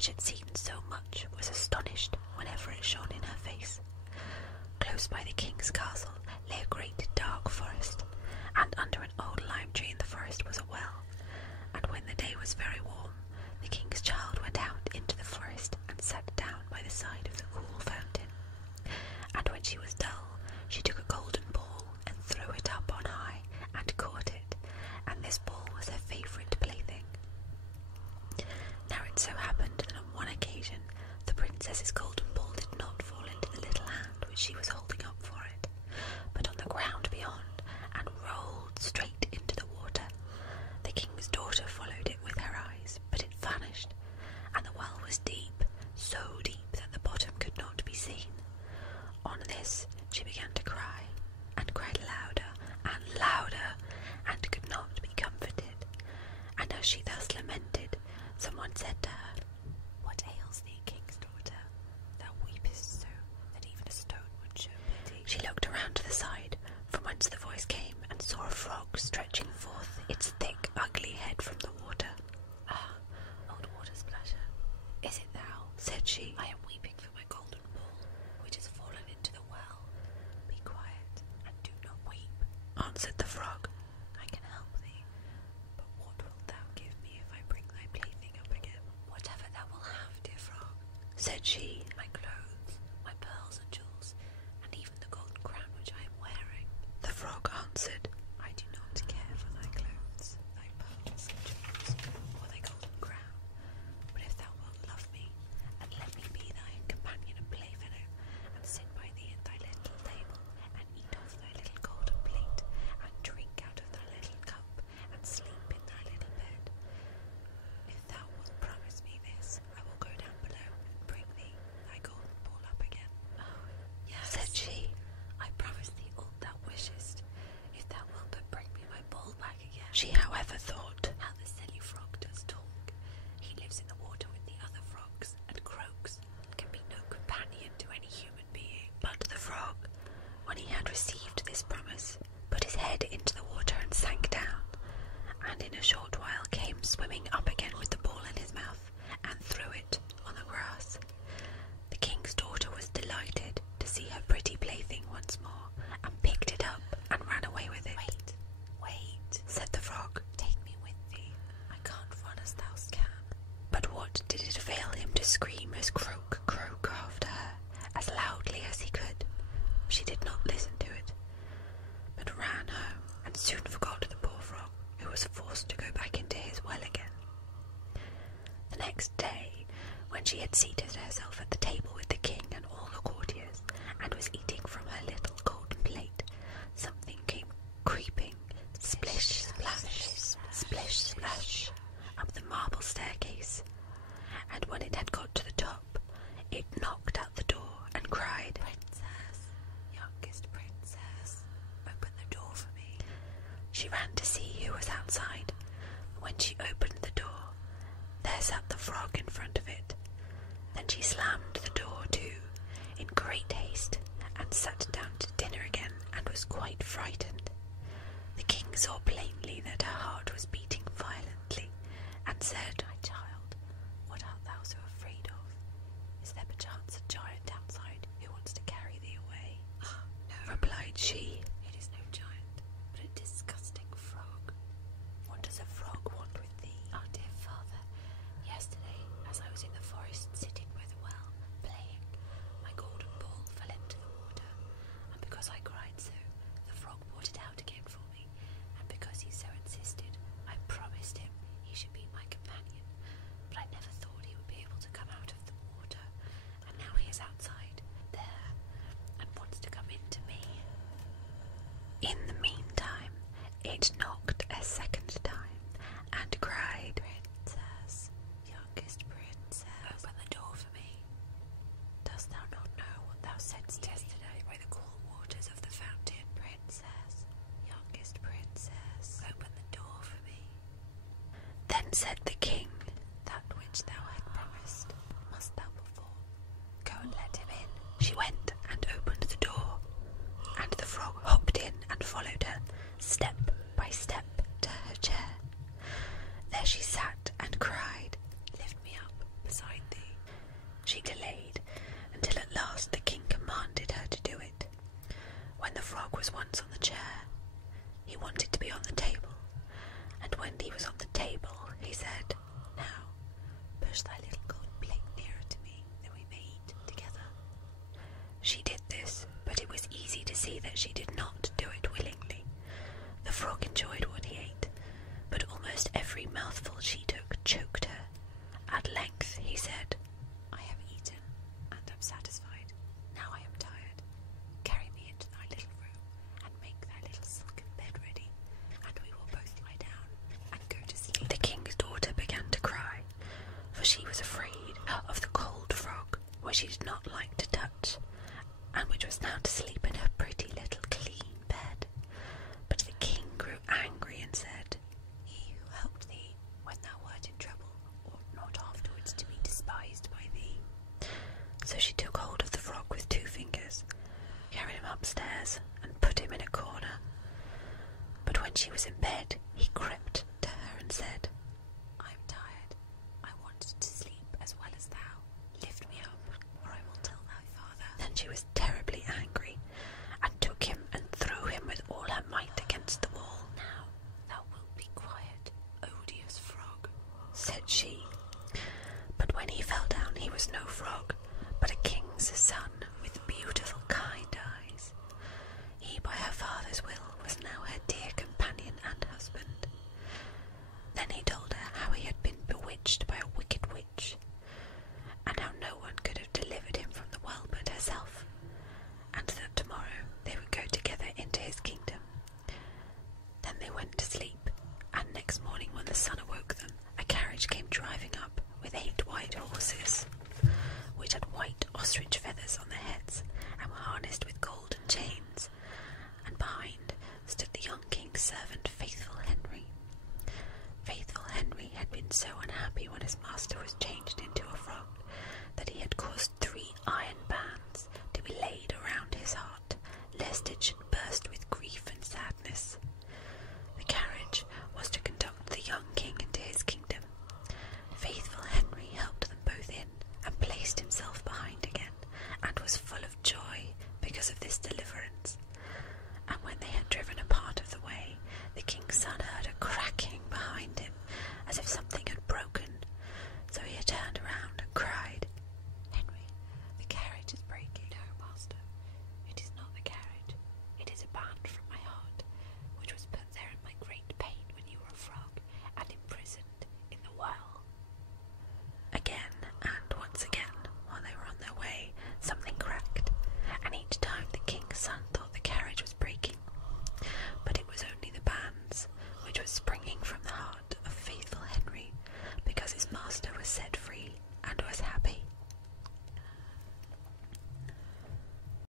which had seen so much, was astonished whenever it shone in her face. Close by the king's castle lay a great dark forest, and under an old lime tree in the forest was a well, and when the day was very warm, the king's child went out into the forest and sat down by the side of the cool fountain. And when she was dull, she took a golden ball and threw it up on high and caught it, and this ball was her favourite plaything. Now it so happened that on one occasion the princess's golden ball did not fall into the little hand which she was holding up for it, but on the ground beyond, and rolled straight into the water. The king's daughter followed it with her eyes, but it vanished, and the well was deep, so deep that the bottom could not be seen. On this she began to cry, and cried louder and louder, and could not be comforted. And as she thus lamented, someone said to her, "What ails thee, king's daughter? Thou weepest so that even a stone would show pity." She looked around to the side, from whence the voice came, and saw a frog stretching forth its thick, ugly head from the water. "Ah, old water splasher, is it thou?" said she. "I am weeping for my golden ball, which has fallen into the well. Be quiet, and do not weep," answered the frog. "I can help thee, but what wilt thou give me if I bring thy plaything up again?" "Whatever thou wilt have, dear frog," said she. "My clothes, my pearls and jewels, and even the golden crown which I am wearing." The frog answered, "I do not care for thy clothes, thy pearls and jewels, or thy golden crown, but if thou wilt love me, and let me be thy companion and playfellow, and sit by thee at thy little table, and eat off thy little golden plate, and drink out of thy little cup, and sleep in thy little bed, if thou wilt promise me this, I will go down below and bring thee thy golden ball up again." "Oh, yes," said she, "I promise thee all thou wishest, if thou wilt but bring me my ball back again." She, however, thought, "How the silly frog does talk. He lives in the water with the other frogs, and croaks, and can be no companion to any human being." But the frog, when he had received this promise, put his head into the water and sank down, and in a short while came swimming up again with the ball in his mouth, and threw it on the grass. The king's daughter was delighted to see her pretty plaything once more, and picked it up and ran away with it. Wait, said the frog, "take me with thee. I can't run as thou can." But what did it avail him to scream his croak, croak after her, as loudly as he could? She did not listen to it, but ran home, and soon forgot the poor frog, who was forced to go back into his well again. The next day, when she had seated herself at the table with the king and all the courtiers, and was eating from her little golden plate, something came creeping, splish, splash, splish, splash, up the marble staircase, and when it had got to the top, it knocked at the door and cried, "Princess, youngest princess, open the door for me." She ran to see who was outside. When she opened the door, there sat the frog in front of it. Then she slammed the door to in great haste, and sat down to dinner again, and was quite frightened. The king saw plainly that her heart was beating violently, and said, "My child, what art thou so afraid of? Is there perchance a giant outside who wants to carry thee away?" "Ah, no," replied she. "It is no giant, but a disgusting frog." "What does a frog want with thee?" "Oh, dear father, yesterday, as I was in the forest sitting by the well, playing, my golden ball fell into the water, and because I cried so, the frog brought it out again for me, and because he so insisted, I promised him he should be my companion, but I never thought he would be able to of the cold frog, which she did not like to touch, and which was now to sleep in her pretty little clean bed. But the king grew angry and said, "He who helped thee when thou wert in trouble ought not afterwards to be despised by thee." So she took hold of the frog with 2 fingers, carried him upstairs, and put him in a corner. But when she was in bed, he crept to her and said, "I am tired. I want to sleep as well as thou. Lift me up, or I will tell thy father." Then she was terribly angry, and took him and threw him with all her might against the wall. "Now thou wilt be quiet, odious frog," said she. But when he fell down, he was no frog, but a king's son with beautiful kind eyes. He, by her father's will, was now her dear companion and husband. Then he told her how he had been bewitched by a wicked witch, and how no one could have delivered him from the well but herself, and that tomorrow they would go together into his kingdom. Then they went to sleep, and next morning when the sun awoke them, a carriage came driving up with 8 white horses.